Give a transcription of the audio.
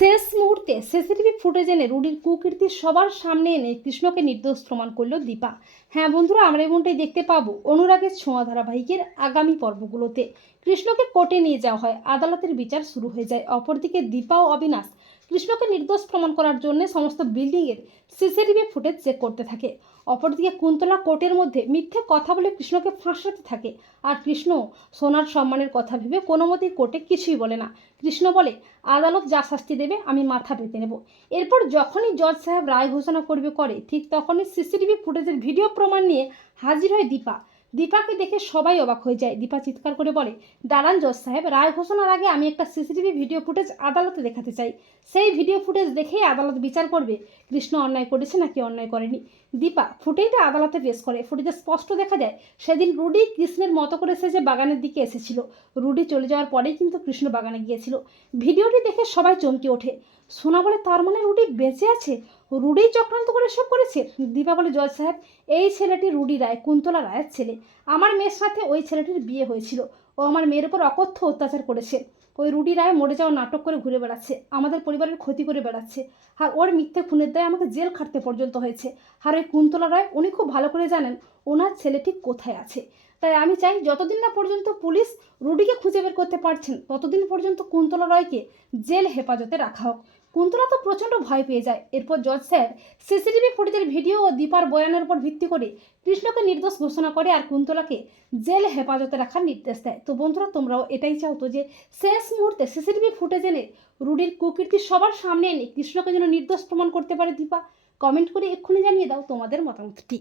শেষ মুহূর্তে CCTV footage এনে রুডির কুকীর্তি সবার সামনে এনে কৃষ্ণকে নির্দোষ প্রমাণ করল দীপা। হ্যাঁ বন্ধুরা, আমরা এমনটাই দেখতে পাবো অনুরাগের ছোঁয়া ধারাবাহিকের আগামী পর্বগুলোতে। কৃষ্ণকে কোর্টে নিয়ে যাওয়া হয়, আদালতের বিচার শুরু হয়ে যায়। অপরদিকে দীপা ও অবিনাশ কৃষ্ণকে নির্দোষ প্রমাণ করার জন্য সমস্ত বিল্ডিংয়ের সিসিটিভি ফুটেজ চেক করতে থাকে। অপরদিকে কুন্তলা কোর্টের মধ্যে মিথ্যে কথা বলে কৃষ্ণকে ফাঁসাতে থাকে। আর কৃষ্ণ সোনার সম্মানের কথা ভেবে কোনো মতেই কোর্টে কিছুই বলে না। কৃষ্ণ বলে, আদালত যা শাস্তি দেবে, আমি মাথা পেতে নেব। এরপর যখনই জজ সাহেব রায় ঘোষণা করবে করে, ঠিক তখনই সিসিটিভি ফুটেজের ভিডিও প্রমাণ নিয়ে হাজির হয় দীপা। দীপাকে দেখে সবাই অবাক হয়ে যায়। দীপা চিৎকার করে বলে দাঁড়ান জজ সাহেব, রায় ঘোষণার আগে আমি একটা সিসিটিভি ভিডিও ফুটেজ আদালতে দেখাতে চাই। সেই ভিডিও ফুটেজ দেখেই আদালত বিচার করবে, কৃষ্ণ অন্যায় করেছে নাকি অন্যায় করেনি? দীপা ফুটেজটা আদালতে পেশ করে। ফুটেজে স্পষ্ট দেখা যায়, সেদিন রুডি কৃষ্ণের মতো করে সে যে বাগানের দিকে এসেছিল। রুডি চলে যাওয়ার পরেই কিন্তু কৃষ্ণ বাগানে গিয়েছিল। ভিডিওটি দেখে সবাই চমকে ওঠে। সোনা বলে, তার মানে রুডি বেঁচে আছে? রুডি চক্রান্ত করে সব করেছে? দীপা বলে জজ সাহেব, এই ছেলেটি রুডি রায়, কুন্তলা রায়ের ছেলে। আমার মেয়ের সাথে ওই ছেলেটির বিয়ে হয়েছিল। ও আমার মেয়ের উপর অকথ্য অত্যাচার করেছে। ওই রুডি রায় মরে যাওয়া নাটক করে ঘুরে বেড়াচ্ছে। আমাদের পরিবারের ক্ষতি করে বেড়াচ্ছে। আর ওর মিথ্যে খুনের দায় আমাকে জেল খাটতে পর্যন্ত হয়েছে। আর ওই কুন্তলা রায়, উনি খুব ভালো করে জানেন ওনার ছেলে ঠিক কোথায় আছে। তাই আমি চাই যতদিন না পর্যন্ত পুলিশ রুডিকে খুঁজে বের করতে পারছেন, ততদিন পর্যন্ত কুন্তলা রয়কে জেল হেফাজতে রাখা হোক। কুন্তলা তো প্রচণ্ড ভয় পেয়ে যায়। এরপর জজ স্যার সিসিটিভি ফুটেজের ভিডিও ও দীপার বয়ানের উপর ভিত্তি করে কৃষ্ণকে নির্দোষ ঘোষণা করে আর কুন্তলাকে জেল হেফাজতে রাখার নির্দেশ দেয়। তো বন্ধুরা, তোমরাও এটাই চাও তো যে শেষ মুহূর্তে সিসিটিভি ফুটেজ এনে রুডির কুকীর্তি সবার সামনে এনে কৃষ্ণকে যেন নির্দোষ প্রমাণ করতে পারে দীপা। কমেন্ট করে এক্ষুনি জানিয়ে দাও তোমাদের মতামতটি।